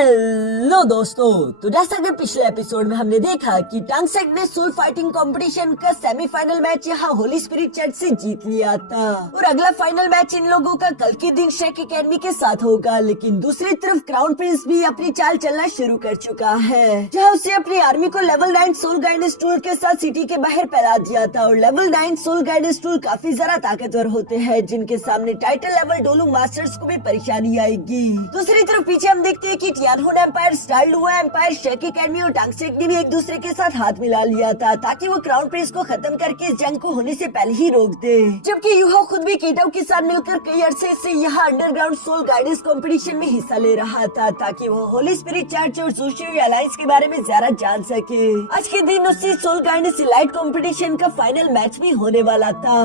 Hello दोस्तों, तो जैसा कि पिछले एपिसोड में हमने देखा कि टांगसेक ने सोल फाइटिंग कंपटीशन का सेमीफाइनल मैच यहाँ होली स्पिरिट चर्च से जीत लिया था और अगला फाइनल मैच इन लोगों का कल के दिन शेक एकेडमी के साथ होगा। लेकिन दूसरी तरफ क्राउन प्रिंस भी अपनी चाल चलना शुरू कर चुका है, जहाँ उसने अपनी आर्मी को लेवल 9 सोल गाइडेंस टूल के साथ सिटी के बाहर फैला दिया था। और लेवल 9 सोल गाइडेंस टूल काफी ज्यादा ताकतवर होते हैं, जिनके सामने टाइटल लेवल डोलू मास्टर्स को भी परेशानी आएगी। दूसरी तरफ पीछे हम देखते हैं कि टियानहुन एम्पायर, स्टारलुआ एम्पायर, शेक एकेडमी और टांगसेक ने भी एक दूसरे के साथ हाथ मिला लिया था ताकि वो क्राउन प्रिंस को खत्म करके इस जंग को होने से पहले ही रोक दे। जबकि यूहो खुद भी केटाओ के साथ मिलकर कई अरसे से यहाँ अंडरग्राउंड सोल गाइडेंस कंपटीशन में हिस्सा ले रहा था ताकि वो होली स्पिरिट चर्च और ज़ुशियो अलायंस के बारे में ज्यादा जान सके। आज के दिन उससे सोल गाइडेंस इलाइट कंपटीशन का फाइनल मैच भी होने वाला था।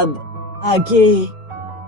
अब आगे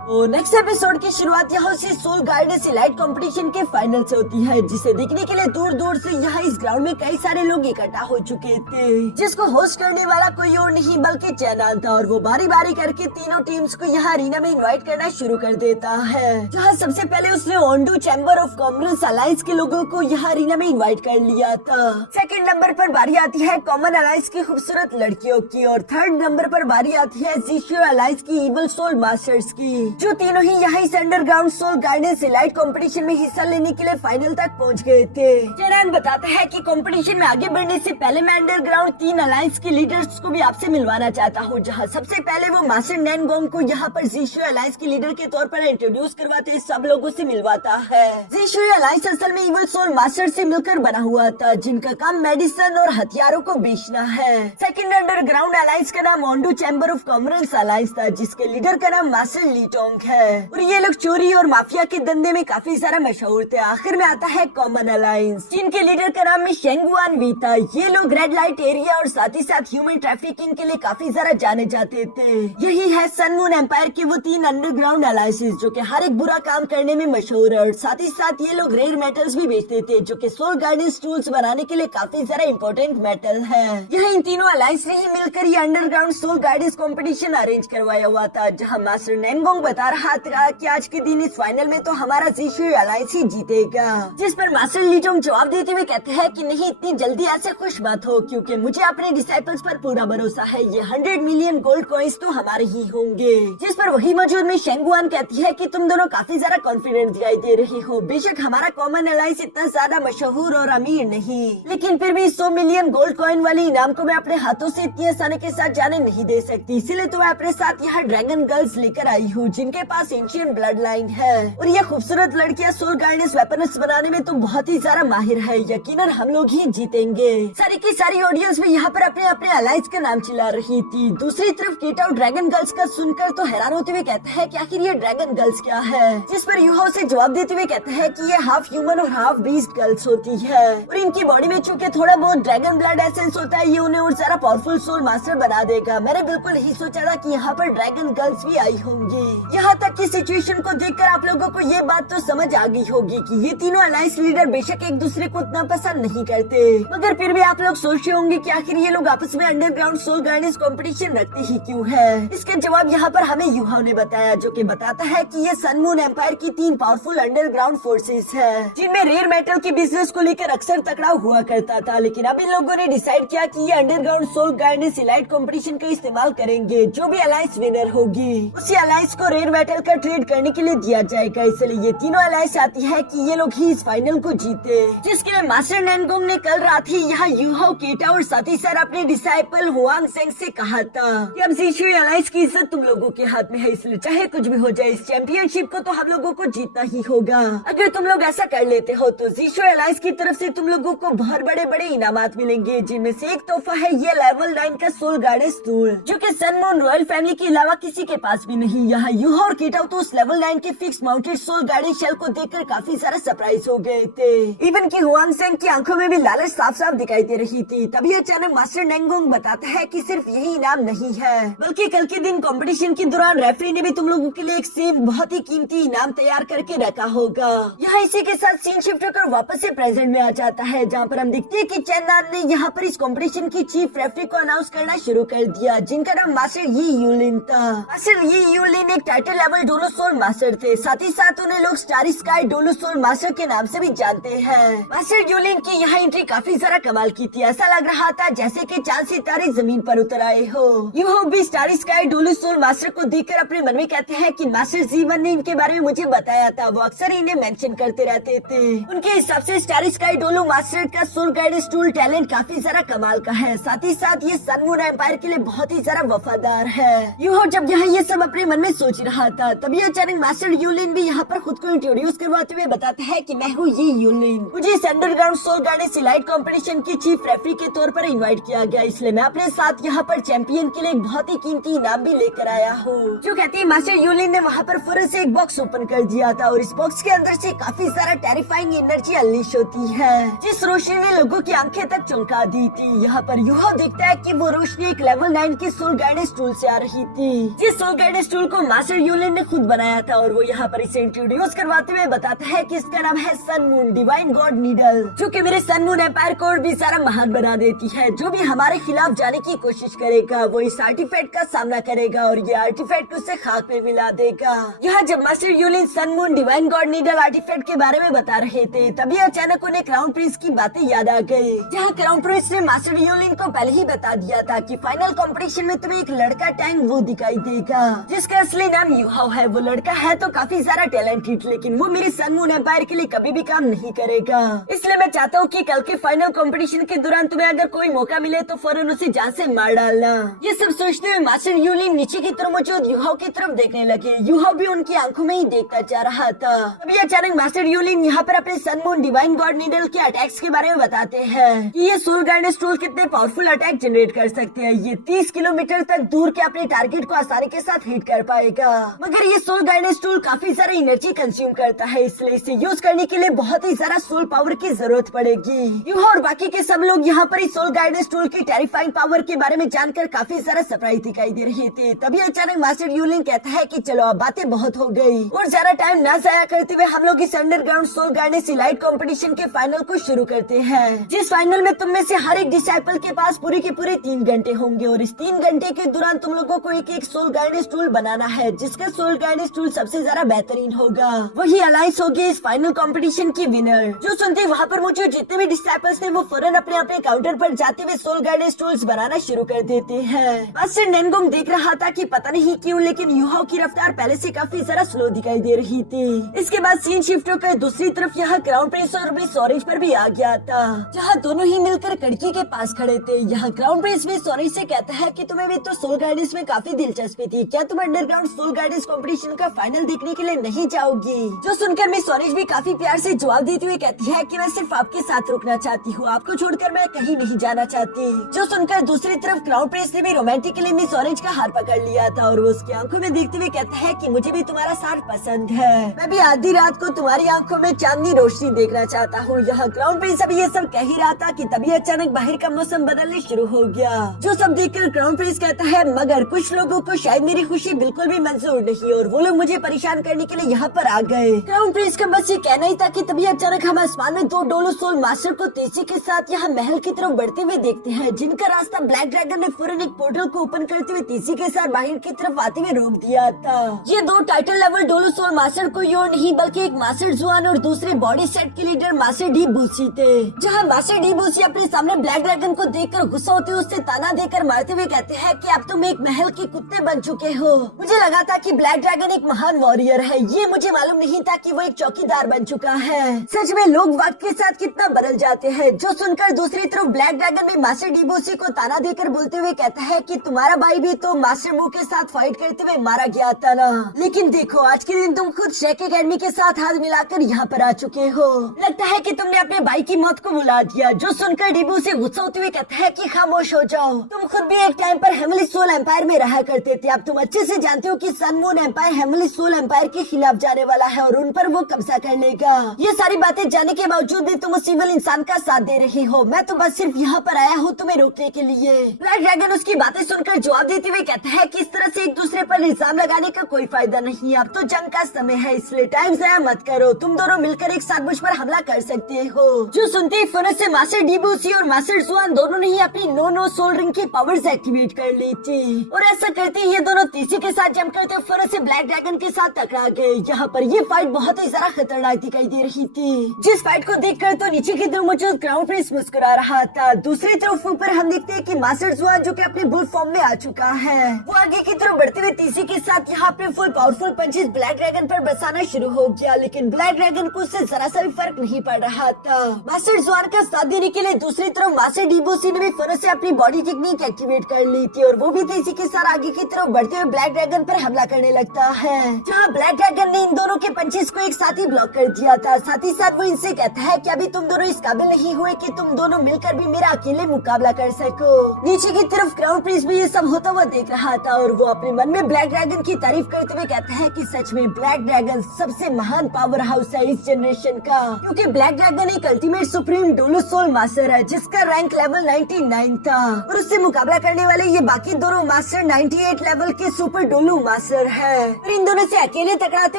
तो नेक्स्ट एपिसोड की शुरुआत यहाँ से सोल गाइडेंस इलाइट कंपटीशन के फाइनल से होती है, जिसे देखने के लिए दूर दूर से यहाँ इस ग्राउंड में कई सारे लोग इकट्ठा हो चुके थे, जिसको होस्ट करने वाला कोई और नहीं बल्कि चैनल था। और वो बारी बारी करके तीनों टीम्स को यहाँ अरीना में इनवाइट करना शुरू कर देता है, जहाँ सबसे पहले उसने ओंडू चैम्बर ऑफ कॉमर्स अलायंस के लोगों को यहाँ अरीना में इन्वाइट कर लिया था। सेकेंड नंबर पर बारी आती है कॉमन अलायंस की खूबसूरत लड़कियों की, और थर्ड नंबर पर बारी आती है ज़ुशियो अलायंस की इविल सोल मास्टर्स की, जो तीनों ही यहाँ इस underground soul guidance elite competition में हिस्सा लेने के लिए फाइनल तक पहुँच गए थे। चैनल बताता है कि कंपटीशन में आगे बढ़ने से पहले मैं अंडरग्राउंड 3 अलायंस के लीडर्स को भी आपसे मिलवाना चाहता हूँ, जहाँ सबसे पहले वो मास्टर नैनगोंग को यहाँ पर ज़ुशियो अलायंस के लीडर के तौर पर इंट्रोड्यूस करवाते सब लोगों से मिलवाता है। ज़ुशियो अलायंस असल में इविल सोल मास्टर से मिलकर बना हुआ था, जिनका काम मेडिसिन और हथियारों को बेचना है। सेकंड अंडरग्राउंड अलायंस का नाम ओंडू चैम्बर ऑफ कॉमर्स अलायंस था, जिसके लीडर का नाम मास्टर लीटोंग है, और ये लोग चोरी और माफिया के धंधे में काफी सारा मशहूर थे। आखिर में आता है कॉमन अलायंस, जिनके लीडर का नाम है शेंगुआन वी था। ये लोग रेड लाइट एरिया और साथ ही साथ ह्यूमन ट्रैफिकिंग के लिए काफी ज्यादा जाने जाते थे। यही है सन मून एम्पायर के वो 3 अंडरग्राउंड अलायंसेस जो कि हर एक बुरा काम करने में मशहूर है, और साथ ही साथ ये लोग रेयर मेटल्स भी बेचते थे, जो कि सोल गाइडेंस टूल्स बनाने के लिए काफी सारा इम्पोर्टेंट मेटल है। यह इन तीनों अलायंस ने ही मिलकर ये underground soul guidance competition arrange करवाया हुआ था, जहाँ मास्टर नैनगोंग बता रहा था कि आज के दिन इस फाइनल में तो हमारा ज़ुशियो अलायंस ही जीतेगा। जिस पर मास्टर लीटोंग जवाब देते हुए कहते हैं कि नहीं, इतनी जल्दी ऐसे खुश मत हो, क्योंकि मुझे अपने डिसाइपल्स पर पूरा भरोसा है। ये 100 मिलियन गोल्ड कॉइंस तो हमारे ही होंगे। जिस पर वही मौजूद में शेंगुआन कहती है कि तुम दोनों काफी ज्यादा कॉन्फिडेंट दिखाई दे रही हो। बेशक हमारा कॉमन अलायंस इतना ज्यादा मशहूर और अमीर नहीं, लेकिन फिर भी 100 मिलियन गोल्ड कॉइन वाले इनाम को मैं अपने हाथों से इतनी आसानी के साथ जाने नहीं दे सकती। इसीलिए तो मैं अपने साथ यहाँ ड्रैगन गर्ल्स लेकर आई हूँ, जिनके पास एंशिएंट ब्लड लाइन है, और ये खूबसूरत लड़कियां सोल गाइडेंस वेपन्स बनाने में तो बहुत ही ज्यादा माहिर है। यकीनन हम लोग ही जीतेंगे। सारी की सारी ऑडियंस भी यहाँ पर अपने अपने अलायंस का नाम चिल्ला रही थी। दूसरी तरफ केटाओ ड्रैगन गर्ल्स का सुनकर तो हैरान होते हुए कहता है कि आखिर ये ड्रैगन गर्ल्स क्या है, जिस पर यूहो से जवाब देते हुए कहता है कि ये हाफ ह्यूमन और हाफ बीस्ट गर्ल्स होती है, और इनकी बॉडी में चूंकि थोड़ा बहुत ड्रैगन ब्लड एसेंस होता है, ये उन्हें और ज्यादा पावरफुल सोल मास्टर बना देगा। मैंने बिल्कुल नहीं सोचा था कि यहाँ पर ड्रैगन गर्ल्स भी आई होंगी। यहाँ तक की सिचुएशन को देखकर आप लोगों को ये बात तो समझ आ गई होगी कि ये तीनों अलायंस लीडर बेशक एक दूसरे को उतना पसंद नहीं करते, मगर फिर भी आप लोग सोच रहे होंगे कि आखिर ये लोग आपस में अंडरग्राउंड सोल गाइडेंस कंपटीशन रखते ही क्यों है। इसके जवाब यहाँ पर हमें यूहो ने बताया, जो कि बताता है कि ये सन मून एम्पायर की 3 पावरफुल अंडरग्राउंड फोर्सेस है, जिनमें रेयर मेटल के बिजनेस को लेकर अक्सर तकड़ाव हुआ करता था। लेकिन अब इन लोगों ने डिसाइड किया कि ये underground soul guidance elite competition का इस्तेमाल करेंगे। जो भी अलायंस विनर होगी उसी अलायंस को रेयर मेटल का ट्रेड करने के लिए दिया जाएगा। इसलिए ये तीनों अलायंस आती है कि ये लोग ही इस फाइनल को जीते, जिसके लिए मास्टर नैनगोंग ने कल रात ही यहाँ यूहो, केटा और साथ ही साथ अपने डिसाइपल हुआंग सेंग से कहा था कि अब ज़ुशियो अलायंस की इज्जत तुम लोगों के हाथ में है, इसलिए चाहे कुछ भी हो जाए इस चैंपियनशिप को तो हम लोगों को जीतना ही होगा। अगर तुम लोग ऐसा कर लेते हो तो ज़ुशियो अलायंस की तरफ से तुम लोगों को बहुत बड़े बड़े इनामात मिलेंगे, जिनमें से एक तोहफा है ये लेवल 9 का सोल गाइडेंस टूल, जो कि सन मून रॉयल फैमिली के अलावा किसी के पास भी नहीं। यहाँ यूहो और केटा तो उस लेवल 9 के fix mounted soul guidance shell को देखकर काफी सारा सरप्राइज हो गए थे। इवन की हुआंग सेंग की आंखों में भी लालच साफ साफ दिखाई दे रही थी। तभी अचानक मास्टर नैनगोंग बताता है कि सिर्फ यही इनाम नहीं है, बल्कि कल के दिन कंपटीशन के दौरान रेफरी ने भी तुम लोगों के लिए एक सेम बहुत ही कीमती इनाम तैयार करके रखा होगा। यहाँ इसी के साथ सीन शिफ्ट होकर वापस से प्रेजेंट में आ जाता है, जहाँ पर हम देखते हैं कि चैननान ने यहाँ पर इस कंपटीशन की चीफ रेफरी को अनाउंस करना शुरू कर दिया, जिनका नाम मास्टर यी यूलिन था। मास्टर यी यूलिन एक title level Douluo soul master थे। साथ ही साथ उन्हें लोग star sky Douluo soul master के नाम से भी जानते हैं। मास्टर यूलिन की यहाँ एंट्री काफी ज्यादा कमाल की थी। ऐसा लग रहा था जैसे कि चांद सितारे जमीन पर उतर आए हो। यूहो भी star sky Douluo soul master को देखकर अपने मन में कहते हैं कि मास्टर जीवन ने इनके बारे में मुझे बताया था। वो अक्सर इन्हें मेंशन करते रहते थे। उनके हिसाब से स्टार स्काई डोलो मास्टर का सोल गाइडेंस टूल टैलेंट काफी ज्यादा कमाल का है। साथ ही साथ ये सन मून एम्पायर के लिए बहुत ही ज्यादा वफादार है। यूहो जब यहाँ ये सब अपने मन में सोच रहा था तभी अचानक मास्टर यूलिन भी यहाँ पर खुद को इंट्रोड्यूस करवाते हुए बताते हैं कि मैं हूँ ये यूलिन। मुझे इस underground soul guidance elite competition की चीफ रेफरी के तौर पर इनवाइट किया गया, इसलिए मैं अपने साथ यहाँ पर चैंपियन के लिए एक बहुत ही कीमती इनाम भी लेकर आया हूँ। जो कहती है मास्टर यूलिन ने वहाँ पर फौरन से एक बॉक्स ओपन कर दिया था और इस बॉक्स के अंदर से काफी सारा टेरिफाइंग एनर्जी अनलीश होती है जिस रोशनी ने लोगों की आंखें तक चमका दी थी। यहाँ पर यूहो देखता है कि वो रोशनी एक लेवल 9 के सोल गाइडेंस टूल से आ रही थी। जिस सोल गाइडेंस टूल को मास्टर यूलिन ने खुद बनाया था और वो यहाँ पर इसे इंट्रोड्यूस करवाते हुए बताता है कि इसका नाम है sun moon divine god needle, जो कि मेरे सन मून एम्पायर को और भी सारा महान बना देती है। जो भी हमारे खिलाफ जाने की कोशिश करेगा वो इस आर्टिफैक्ट का सामना करेगा और ये आर्टिफैक्ट उसे खाक में मिला देगा। यहाँ जब master Yulin sun moon divine god needle artifact के बारे में बता रहे थे तभी अचानक उन्हें क्राउन प्रिंस की बातें याद आ गई। जहाँ क्राउन प्रिंस ने मास्टर यूलिन को पहले ही बता दिया था कि फाइनल कंपटीशन में तुम्हें एक लड़का टैंक वो दिखाई देगा जिसका असली नाम यूहो है। वो लड़का है तो काफी ज्यादा टैलेंटेड, लेकिन वो मेरे सन मून एम्पायर के लिए कभी भी काम नहीं करेगा। इसलिए मैं चाहता हूँ कि कल के फाइनल कंपटीशन के दौरान तुम्हें अगर कोई मौका मिले तो फौरन उसे जान से मार डालना। ये सब सोचते हुए मास्टर यूलिन नीचे की तरफ मौजूद यूहो की तरफ देखने लगे। यूहो भी उनकी आंखों में ही देखता जा रहा था। अभी अचानक मास्टर यूलिन यहाँ पर अपने sun moon divine god needle के अटैक्स के बारे में बताते हैं कि ये सोल गाइडेंस टूल कितने पावरफुल अटैक जनरेट कर सकते हैं। ये 30 किलोमीटर तक दूर के अपने टारगेट को आसानी के साथ हिट कर पाएगा, मगर ये सोल गाइडेंस टूल काफी सारा एनर्जी कंज्यूम करता है, इसलिए इसे यूज करने के लिए बहुत ही सारा सोल पावर की जरूरत पड़ेगी। यूहो और बाकी के सब लोग यहाँ पर इस सोल गाइडेंस टूल की टेरिफाइंग पावर के बारे में जानकर काफी सारा सरप्राइज दिखाई दे रहे थे। तभी अचानक मास्टर यूलिन कहता है कि चलो अब बातें बहुत हो गई और ज्यादा टाइम न जाया करते हुए हम लोग इस underground soul guidance elite competition के फाइनल को शुरू करते हैं। जिस फाइनल में तुम में से हर एक डिसाइपल के पास पूरे के पूरे 3 घंटे होंगे और इस 3 घंटे के दौरान तुम लोगों को एक सोल गाइडेंस टूल बनाना है जिसका सोल गाइडेंस टूल सबसे ज्यादा बेहतरीन होगा। वही अलायंस होगी इस फाइनल कंपटीशन की विनर। जो सुनते वहाँ पर मुझे जितने भी डिसाइपल्स थे वो फौरन अपने अपने काउंटर पर जाते हुए सोल गाइडेंस टूल्स बनाना शुरू कर देते हैं। मास्टर नेनगोंग देख रहा था कि पता नहीं क्यों लेकिन यूहो की रफ्तार पहले से काफी ज्यादा स्लो दिखाई दे रही थी। इसके बाद सीन शिफ्ट होकर दूसरी तरफ यहाँ क्राउन प्रिंस और भी सोरेज पर भी आ गया था, जहाँ दोनों ही मिलकर कड़की के पास खड़े थे। यहाँ क्राउन प्रिंस भी सोरेज से कहता है कि तुम्हें भी तो सोल गाइडेंस में काफी दिलचस्पी थी, क्या तुम अंडरग्राउंड सोल गाइडेंस कंपटीशन का फाइनल देखने के लिए नहीं जाओगी? जो सुनकर मिस सोरेज भी काफी प्यार से जवाब देती हुई कहती है कि मैं सिर्फ आपके साथ रुकना चाहती हूँ, आपको छोड़कर मैं कहीं नहीं जाना चाहती। जो सुनकर दूसरी तरफ क्राउन प्रिंस ने भी रोमांटिकली मिस सोरेज का हाथ पकड़ लिया था और वो उसकी आंखों में देखते हुए कहता है कि मुझे भी तुम्हारा साथ पसंद है, मैं भी आधी रात को तुम्हारी आंखों में चांदनी रोशनी देखना चाहता हूँ। यहाँ क्राउन प्रिंस अभी ये सब कह ही रहा था कि तभी अचानक बाहर का मौसम बदलने शुरू हो गया। जो सब देखकर क्राउन प्रिंस कहता है मगर कुछ लोगों को शायद मेरी खुशी बिल्कुल भी मंजूर नहीं और वो लोग मुझे परेशान करने के लिए यहाँ पर आ गए। क्राउन प्रिंस का बस ये कहना ही था कि तभी अचानक हम आसमान में 2 डोलो सोल मास्टर को तेजी के साथ यहाँ महल की तरफ बढ़ते हुए देखते हैं, जिनका रास्ता ब्लैक ड्रैगन ने फौरन एक पोर्टल को ओपन करते हुए तेजी के साथ बाहर की तरफ आते हुए रोक दिया था। ये 2 title level Douluo soul master कोई और नहीं बल्कि एक मास्टर जुआन और दूसरे बॉडी सेट के लीडर मास्टर डी बूसी थे। जहाँ मास्टर डी बूसी अपने सामने ब्लैक ड्रैगन को देखकर गुस्सा होते उससे ताना देकर मारते हुए कहते हैं कि अब तुम एक महल के कुत्ते बन चुके हो। मुझे लगा था कि ब्लैक ड्रैगन एक महान वॉरियर है, ये मुझे मालूम नहीं था कि वो एक चौकीदार बन चुका है। सच में लोग वक्त के साथ कितना बदल जाते हैं। जो सुनकर दूसरी तरफ ब्लैक ड्रैगन भी मास्टर डी बूसी को ताना देकर बोलते हुए कहता है कि तुम्हारा भाई भी तो मास्टर मू के साथ फाइट करते हुए मारा गया था ना, लेकिन देखो आज के दिन तुम खुद शेक एकेडमी के साथ हाथ मिलाकर यहाँ पर आ चुके हो। लगता है कि तुमने अपने भाई की मौत को बुला दिया। जो सुनकर डी बूसी गुस्सा होते हुए कहता है कि खामोश हो जाओ, तुम खुद भी एक टाइम पर हेमली सोल एम्पायर में रहा करते थे। अब तुम अच्छे से जानते हो कि sun moon empire heavenly soul empire के खिलाफ जाने वाला है और उन पर वो कब्जा कर लेगा। ये सारी बातें जानने के बावजूद भी तुम उस सिविल इंसान का साथ दे रही हो। मैं तो बस सिर्फ यहाँ पर आया हूँ तुम्हें रोकने के लिए। ब्लैक ड्रैगन उसकी बातें सुनकर जवाब देते हुए कहता है कि इस तरह से एक दूसरे पर इल्जाम लगाने का कोई फायदा नहीं। अब तो जंग का समय है, इसलिए टाइम ज़ाया मत करो। तुम दोनों मिलकर एक साथ मुझ पर हमला कर सकते हो। जो सुनते ही फौरन से मास्टर डी बूसी और मास्टर जुआन दोनों ने ही अपनी नो सोल रिंग की पावर्स एक्टिवेट कर ली थी और ऐसा करते ही ये दोनों तीसरी के साथ जमकर करते फौरन से ब्लैक ड्रैगन के साथ टकरा गए। यहाँ पर ये फाइट बहुत ही ज्यादा खतरनाक दिखाई दे रही थी, जिस फाइट को देखकर तो नीचे की तरफ मौजूद क्राउन प्रिंस मुस्कुरा रहा था। दूसरी तरफ ऊपर हम देखते हैं कि मास्टर जुआन जो कि अपने बुल फॉर्म में आ चुका है, वो आगे की तरफ बढ़ते हुए तेजी के साथ यहाँ पे full powerful punches black dragon पर बरसाना शुरू हो गया, लेकिन ब्लैक ड्रैगन को उससे जरा सा भी फर्क नहीं पड़ रहा था। मास्टर जुआन का साथ देने के लिए दूसरी तरफ मास्टर डीबोसी ने भी फौरन से अपनी बॉडी टेक्निक एक्टिवेट कर ली थी और वो भी तेजी के साथ आगे की तरफ बढ़ते हुए ब्लैक ड्रैगन पर हमला करने लगता है, जहाँ ब्लैक ड्रैगन ने इन दोनों के पंचेस को एक साथ ही ब्लॉक कर दिया था। साथ ही साथ वो इनसे कहता है कि अभी तुम दोनों इस काबिल नहीं हुए कि तुम दोनों मिलकर भी मेरा अकेले मुकाबला कर सको। नीचे की तरफ क्राउन प्रिंस भी ये सब होता हुआ देख रहा था और वो अपने मन में ब्लैक ड्रैगन की तारीफ करते हुए कहता है कि सच में ब्लैक ड्रैगन सबसे महान पावर हाउस है इस जनरेशन का, क्योंकि ब्लैक ड्रैगन एक अल्टीमेट सुप्रीम डोलू सोल मास्टर है जिसका रैंक लेवल 99 था और उससे मुकाबला करने वाले ये बाकी दोनों मास्टर 98 लेवल के सुपर डोलू मास्टर है। और इन दोनों से अकेले टकराते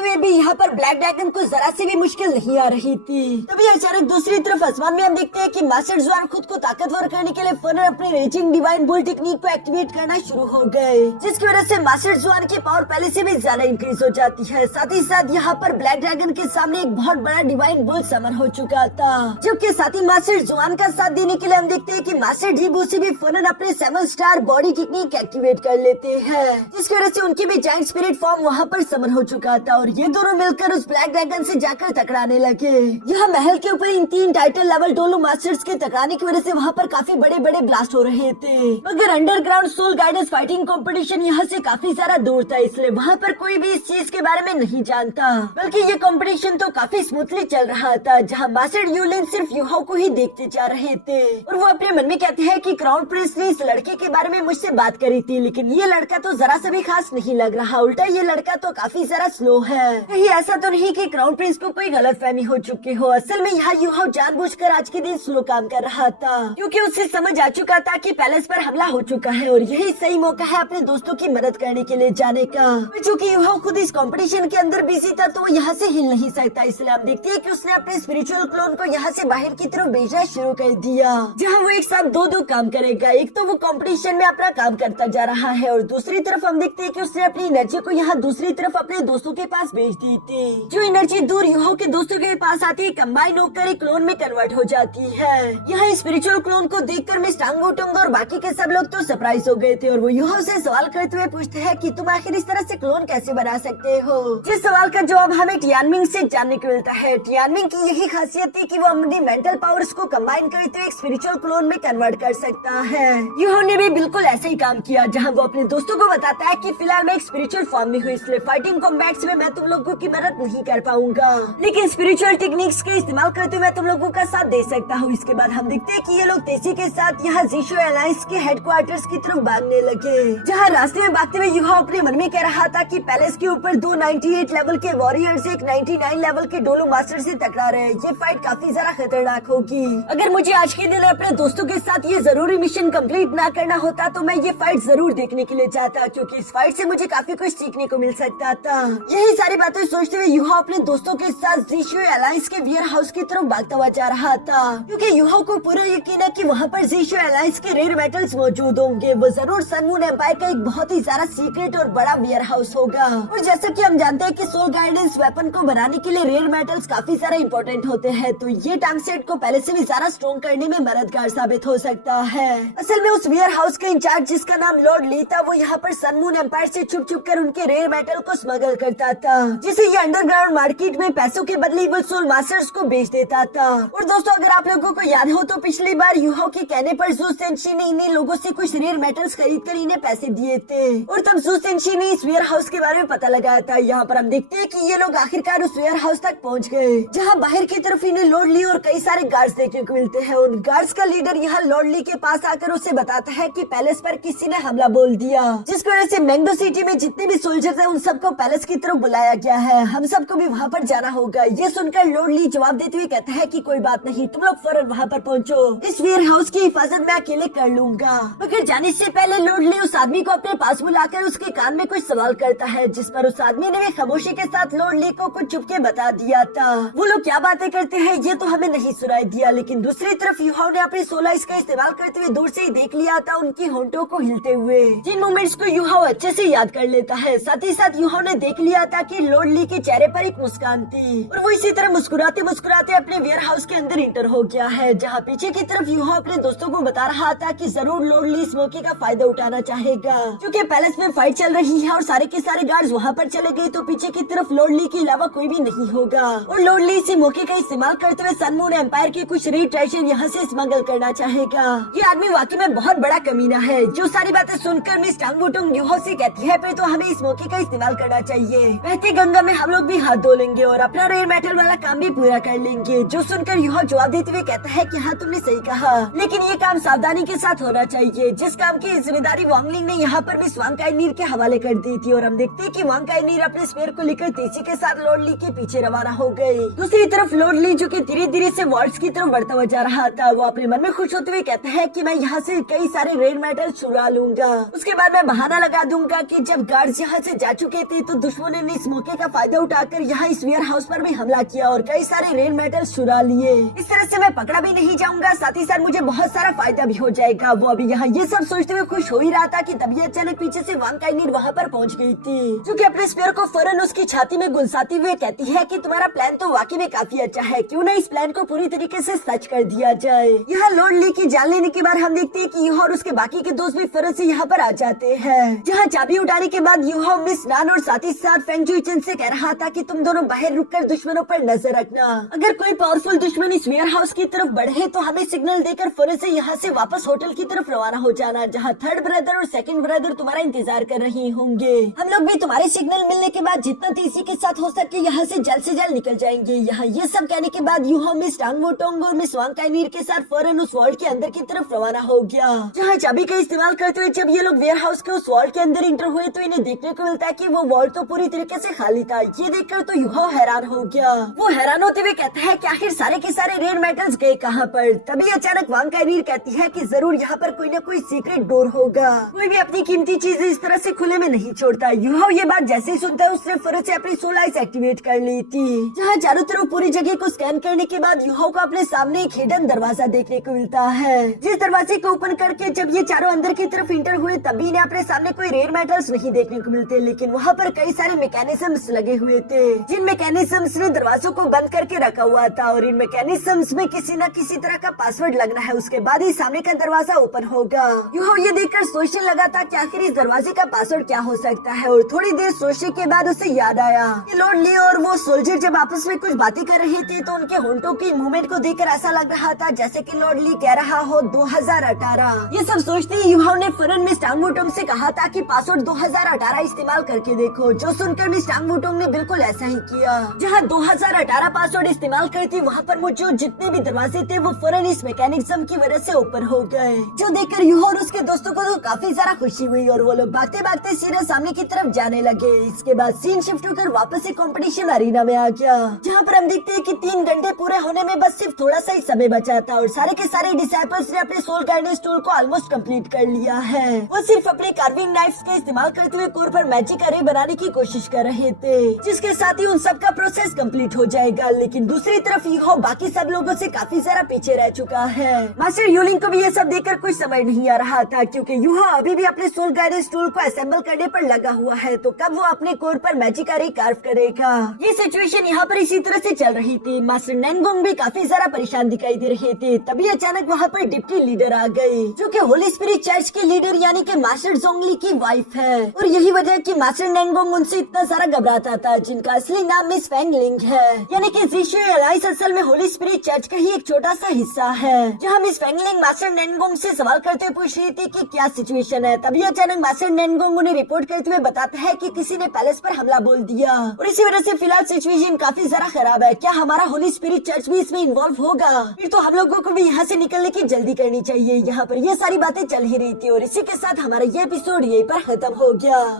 हुए भी यहाँ पर ब्लैक ड्रैगन को जरा से भी मुश्किल नहीं आ रही थी। तभी अचानक दूसरी तरफ आसमान में हम देखते हैं कि मास्टर जुआन खुद को ताकतवर करने के लिए फौरन अपनी रेजिंग डिवाइन बुल टेक्निक को एक्टिवेट करना शुरू हो गए, जिसकी वजह से मास्टर जुआन की पावर पहले से भी ज्यादा इंक्रीज हो जाती है। साथ ही साथ यहाँ पर ब्लैक ड्रैगन के सामने एक बहुत बड़ा डिवाइन बुल समन हो चुका था, जबकि साथ ही मास्टर जुआन का साथ देने के लिए हम देखते हैं कि मास्टर डीबोसी भी फौरन अपने 7 स्टार बॉडी टेक्निक एक्टिवेट कर लेते हैं, जिसकी वजह से उनकी भी जायंट स्पिरिट फॉर्म वहाँ पर समन हो चुका था और ये दोनों मिलकर उस ब्लैक ड्रैगन से जाकर टकराने लगे। यहाँ महल के ऊपर इन 3 टाइटल लेवल डोलू मास्टर्स के टकराने की वजह से वहाँ पर काफी बड़े बड़े ब्लास्ट हो रहे थे, मगर underground soul guidance fighting competition यहाँ से काफी ज्यादा दूर था, इसलिए वहाँ पर कोई भी इस चीज के बारे में नहीं जानता, बल्कि ये कंपटीशन तो काफी स्मूथली चल रहा था, जहाँ मास्टर यूलिन सिर्फ युहाओ को ही देखते जा रहे थे और वो अपने मन में कहते हैं कि क्राउन प्रिंस ने इस लड़के के बारे में मुझसे बात करी थी, लेकिन ये लड़का तो जरा सा भी खास नहीं लग रहा, उल्टा ये लड़का तो काफी ज्यादा स्लो है। कहीं ऐसा तो नहीं कि क्राउन प्रिंस को कोई गलतफहमी हो चुकी हो। असल में यहाँ युहाओ जानबूझकर आज के दिन स्लो काम कर रहा था, क्योंकि उसे समझ आ चुका था कि पैलेस पर हमला हो चुका है और यही सही मौका है अपने दोस्तों की मदद करने के लिए जाने का। चूँकि युहाओ खुद इस कंपटीशन के अंदर बिजी था तो वो यहाँ से हिल नहीं सकता, इसलिए हम देखते हैं कि उसने अपने स्पिरिचुअल क्लोन को यहाँ से बाहर की तरफ भेजना शुरू कर दिया, जहाँ वो एक साथ दो काम करेगा। एक तो वो कंपटीशन में अपना काम करता जा रहा है और दूसरी तरफ हम देखते हैं कि उसने अपनी एनर्जी को यहाँ दूसरी तरफ अपने दोस्तों के पास भेज दी थी, जो एनर्जी दूर युहाओ के दोस्तों के पास आती है कंबाइन होकर एक क्लोन में कन्वर्ट हो जाती है। यहाँ स्पिरिचुअल क्लोन को देखकर मिस टांगो टुंग और बाकी के सब लोग तो सरप्राइज हो गए थे और वो युहाओ से सवाल करते हुए पूछते हैं कि तुम आखिर इस तरह से क्लोन कैसे बना सकते हो, जिस सवाल का जवाब हमें टियानमिंग से जानने को मिलता है। टियानमिंग की यही खासियत थी कि वो अपनी मेंटल पावर्स को कंबाइन करते हुए एक स्पिरिचुअल क्लोन में कन्वर्ट कर सकता है। युहाओ ने भी बिल्कुल ऐसा ही काम किया, जहाँ वो अपने दोस्तों को बताता है कि फिलहाल मैं एक स्पिरिचुअल फॉर्म में हूँ, इसलिए फाइटिंग कॉम्बैट्स में मैं तुम लोगों की मदद नहीं कर पाऊंगा, लेकिन स्पिरिचुअल टेक्निक्स के इस्तेमाल करते हुए मैं तुम लोगों का साथ दे सकता हूँ। इसके बाद हम देखते हैं कि ये लोग तेजी के साथ यहाँ जीशो अलायंस के हेडक्वार्टर्स की तरफ भागने लगे, जहाँ रास्ते में भागते हुए युहाओ अपने मन में कह रहा था कि पैलेस के ऊपर 2 98 लेवल के वॉरियर्स एक 99 लेवल के डोलू मास्टर से टकरा रहे हैं। ये फाइट काफी ज्यादा खतरनाक होगी। अगर मुझे आज के दिन अपने दोस्तों के साथ ये जरूरी मिशन कंप्लीट ना करना होता तो मैं ये फाइट जरूर देखने के लिए चाहता, क्योंकि इस फाइट से मुझे काफी कुछ सीखने को मिल सकता था। यही सारी बातें सोचते हुए युहाओ अपने दोस्तों के साथ जीशो अलायंस के वेयर हाउस की तरफ भागता हुआ जा रहा था, क्योंकि युहाओ को पूरा यकीन है कि वहाँ पर जीशो अलायंस के रेयर मेटल्स मौजूद होंगे। वो जरूर सन मून एम्पायर का एक बहुत ही ज्यादा सीक्रेट और बड़ा वेयर हाउस होगा। और जैसा कि हम जानते हैं कि सोल गाइडेंस वेपन को बनाने के लिए रेयर मेटल्स काफी सारा इम्पोर्टेंट होते हैं, तो ये टैंक सेट को पहले से भी ज्यादा स्ट्रॉन्ग करने में मददगार साबित हो सकता है। असल में उस वेयर हाउस का इंचार्ज जिसका नाम लॉर्ड ली था, वो यहाँ पर सन मून एम्पायर से छुप कर उनके रेयर मेटल को स्मगल करता था, जिसे ये अंडरग्राउंड मार्केट में पैसों के बदले इविल सोल मास्टर्स को बेच देता था। और दोस्तों, अगर आप लोगों को याद हो तो पिछली बार युहाओ के कहने पर ज़ू सेंशी ने इन्हें लोगों से कुछ रेयर मेटल्स खरीद कर इन्हें पैसे दिए थे और तब ज़ू सेंशी ने इस वेयर हाउस के बारे में पता लगाया था। यहाँ पर हम देखते हैं कि ये लोग आखिरकार उस वेयर हाउस तक पहुँच गए, जहाँ बाहर की तरफ इन्हें लॉर्ड ली और कई सारे गार्ड्स देखने को मिलते हैं। उन गार्ड्स का लीडर यहाँ लॉर्ड ली के पास आकर उसे बताता है कि पैलेस पर किसी ने हमला बोल दिया, जिसकी वजह से मैंगो सिटी में जितने भी सोल्जर्स हैं उन सबको पैलेस की तरफ बुलाया गया है। हम सबको भी वहाँ पर जाना होगा। ये सुनकर लॉर्ड ली जवाब देते हुए कहता है कि कोई बात नहीं, तुम लोग फौरन वहाँ पर पहुँचो, इस वेयर हाउस की हिफाजत मैं अकेले कर लूंगा। मगर जाने से पहले लॉर्ड ली उस आदमी को अपने पास बुलाकर उसके कान में कुछ सवाल करता है, जिस पर उस आदमी ने भी खामोशी के साथ लॉर्ड ली को कुछ चुपके बता दिया था। वो लोग क्या बातें करते हैं ये तो हमें नहीं सुनाई दिया, लेकिन दूसरी तरफ युहाओ ने अपनी सोलह इसका इस्तेमाल करते हुए दूर से ही देख लिया था उनकी होंठों को हिलते हुए, जिन मोमेंट्स को युहाओ अच्छे से याद कर लेता है। साथ ही साथ यूहो ने देख लिया था कि लॉर्ड ली के चेहरे पर एक मुस्कान थी और वो इसी तरह मुस्कुराते मुस्कुराते अपने वेयर हाउस के अंदर इंटर हो गया है, जहाँ पीछे की तरफ यूहो अपने दोस्तों को बता रहा था कि जरूर लॉर्ड ली इस मौके का फायदा उठाना चाहेगा। क्योंकि पैलेस में फाइट चल रही है और सारे के सारे गार्ड्स वहाँ पर चले गए तो पीछे की तरफ लॉर्ड ली के अलावा कोई भी नहीं होगा और लॉर्ड ली इसी मौके का इस्तेमाल करते हुए सन मून एम्पायर की कुछ रेड ट्रेजर यहाँ से स्मगल करना चाहेगा। ये आदमी वाकई में बहुत बड़ा कमीना है। जो सारी बातें सुनकर मिस टांग वुटुंग यूहो से कहती है फिर तो हमें इस मौके का इस्तेमाल करना चाहिए। बहती गंगा में हम लोग भी हाथ धो लेंगे और अपना रेयर मेटल वाला काम भी पूरा कर लेंगे। जो सुनकर यूहो जवाब देते हुए कहता है कि हाँ तुमने सही कहा, लेकिन ये काम सावधानी के साथ होना चाहिए। जिस काम की जिम्मेदारी वांग लिंग ने यहाँ पर मिस वांग काइनीर के हवाले कर दी थी और हम देखते हैं कि वांग काइनीर अपने स्पेयर को लेकर तेजी के साथ लॉर्ड ली के पीछे रवाना हो गए। दूसरी तरफ लॉर्ड ली जो कि धीरे धीरे से वॉर्ड्स की तरफ बढ़ता हुआ जा रहा था, वो अपने मन में खुश होते हुए कहता है कि मैं यहाँ से कई सारे रेयर मेटल चुरा लूंगा। उसके बाद मैं बहाना लगा दूंगा कि जब गार्ड्स यहाँ से जा चुके थे तो दुश्मनों ने इस मौके का फायदा उठाकर यहाँ इस वेयर हाउस पर भी हमला किया और कई सारे रेयर मेटल चुरा लिए। इस तरह से मैं पकड़ा भी नहीं जाऊंगा, साथ ही साथ मुझे बहुत सारा फायदा भी हो जाएगा। वो अभी यहाँ ये सब सोचते हुए खुश हो ही रहा था कि तभी अचानक पीछे से वांग काइनीर वहाँ पर पहुँच गई थी, जो कि अपने स्पेयर को फौरन उसकी छाती में गुलसाती हुए कहती है कि तुम्हारा प्लान तो वाकई में काफी अच्छा है, क्यों न इस प्लान को पूरी तरीके से सच कर दिया जाए। यहाँ लॉर्ड ली की जान लेने के बाद हम देखते हैं कि यूहो और उसके बाकी के दोस्त भी फौरन से यहाँ पर आ जाते हैं, जहाँ चाबी उठाने के बाद यूहो मिस नान और साथ ही साथ फेंग जुइचन से कह रहा था कि तुम दोनों बाहर रुककर दुश्मनों पर नजर रखना। अगर कोई पावरफुल दुश्मन इस वेयर हाउस की तरफ बढ़े तो हमें सिग्नल देकर फौरन से यहाँ से वापस होटल की तरफ रवाना हो जाना, जहाँ थर्ड ब्रदर और सेकंड ब्रदर तुम्हारा इंतजार कर रहे होंगे। हम लोग भी तुम्हारे सिग्नल मिलने के बाद जितना तेजी के साथ हो सके यहाँ से जल्द निकल जाएंगे। यहाँ ये सब कहने के बाद यूहो मिस टांग वुटोंग और मिस वांग काइनीर के साथ फौरन उस वॉल्ट के अंदर की तरफ रवाना हो गया, जहाँ चाबी का इस्तेमाल करते हुए जब ये लोग वेयर हाउस के उस वॉल्ट के अंदर इंटर हुए तो इन्हें देखने को मिलता है कि वो वॉल्ट तो पूरी तरीके से खाली था। ये देखकर तो यूहो हैरान हो गया। वो हैरान होते हुए कहता है कि आखिर सारे के सारे रेयर मेटल्स गए कहाँ पर। तभी अचानक वांग काइनीर कहती है कि जरूर यहाँ पर कोई न कोई सीक्रेट डोर होगा, कोई भी अपनी कीमती चीजें इस तरह से खुले में नहीं छोड़ता। यूहो ये बात जैसे ही सुनता है उसने फौरन से अपनी सोल आइज एक्टिवेट कर ली थी, जहाँ चारों तरफ पूरी जगह को स्कैन करने के बाद यूहो को अपने सामने एक हिडन दरवाजा देखने को मिलता है, जिस दरवाजे को ओपन करके जब ये चारों अंदर की तरफ इंटर हुए तभी इन्हें अपने सामने कोई रेयर मेटल्स नहीं देखने को मिलते, लेकिन वहाँ पर कई सारे मैकेनिज्म्स लगे हुए थे, जिन मैकेनिज्म्स ने दरवाजों को बंद करके रखा हुआ था और इन मैकेनिज्म्स में किसी न किसी तरह का पासवर्ड लगना है, उसके बाद ही सामने का दरवाजा ओपन होगा। यूहो ये देखकर सोचने लगा था कि आखिर इस दरवाजे का पासवर्ड क्या हो सकता है और थोड़ी देर सोचने के बाद उसे याद आया कि लॉर्ड ली और वो सोल्जर जब आपस में कुछ बातें कर रहे थे तो उनके होंठों की मूवमेंट को देखकर ऐसा लग रहा था जैसे कि लॉर्ड ली कह रहा हो 2018। ये सब सोचते ही यूहो ने फौरन मिस टांग वुटोंग से कहा था कि पासवर्ड 2018 इस्तेमाल करके देखो, जो सुनकर मिस टांग वुटोंग ने बिल्कुल ऐसा ही किया। जहाँ 2018 पासवर्ड इस्तेमाल करती वहाँ पर मौजूद जितने भी दरवाजे थे वो फौरन इस मैकेनिज्म की वजह से ओपन हो गए, जो देखकर यूहो और उसके दोस्तों को तो काफी ज्यादा खुशी हुई और वो लोग भागते भागते सीधे सामने की तरफ जाने लगे। इसके बाद सीन शिफ्ट होकर वापस से कंपटीशन अरीना में आ गया, जहाँ पर हम देखते हैं कि 3 घंटे पूरे होने में बस सिर्फ थोड़ा सा ही समय बचा था और सारे के सारे डिसाइपल्स ने अपने सोल गाइडेंस टूल को ऑलमोस्ट कंप्लीट कर लिया है। वो सिर्फ अपने कार्विंग नाइफ्स का इस्तेमाल करते हुए कोर पर मैजिक अरे बनाने की कोशिश कर रहे थे, जिसके साथ ही उन सब का प्रोसेस कंप्लीट हो जाएगा। लेकिन दूसरी तरफ यूहो बाकी सब लोगों से काफी ज्यादा पीछे रह चुका है। मास्टर यूलिंग को भी ये सब देखकर कुछ समझ नहीं आ रहा था, क्योंकि यूहो अभी भी अपने सोल गाइडेंस टूल को असेंबल करने पर लगा हुआ है, तो कब वो अपने कोर पर मैजिक अरे कार्व करेगा। ये सिचुएशन यहाँ पर इसी तरह से चल रही थी। मास्टर नैनगोंग भी काफी ज्यादा परेशान दिखाई दे रहे थे। तभी अचानक वहाँ पर डिप्टी लीडर आ गए, जो कि होली स्पिरिट चर्च के लीडर यानी कि मास्टर जोंगली की वाइफ है, और यही वजह है कि मास्टर नैनगोंग उनसे इतना सारा घबराता था, जिनका असली नाम मिस फेंग लिंग है, यानी कि जीशु एलाइस असल में होली स्पिरिट चर्च का ही एक छोटा सा हिस्सा है। जहाँ मिस फेंग लिंग मास्टर नैनगोंग से सवाल करते हुए पूछ रही थी कि क्या सिचुएशन है। तभी अचानक मास्टर नैनगोंग उन्हें रिपोर्ट करते हुए बताता है कि किसी ने पैलेस पर हमला बोल दिया और इसी वजह से फिलहाल सिचुएशन काफी ज्यादा खराब है। क्या हमारा होली स्पिरिट चर्च भी इसमें इन्वॉल्व होगा? फिर तो हम लोगों को भी यहाँ से निकलने की जल्दी करनी चाहिए। यहाँ पर ये सारी बातें चल ही रही थी और इसी के साथ हमारा ये एपिसोड यहीं पर खत्म हो गया।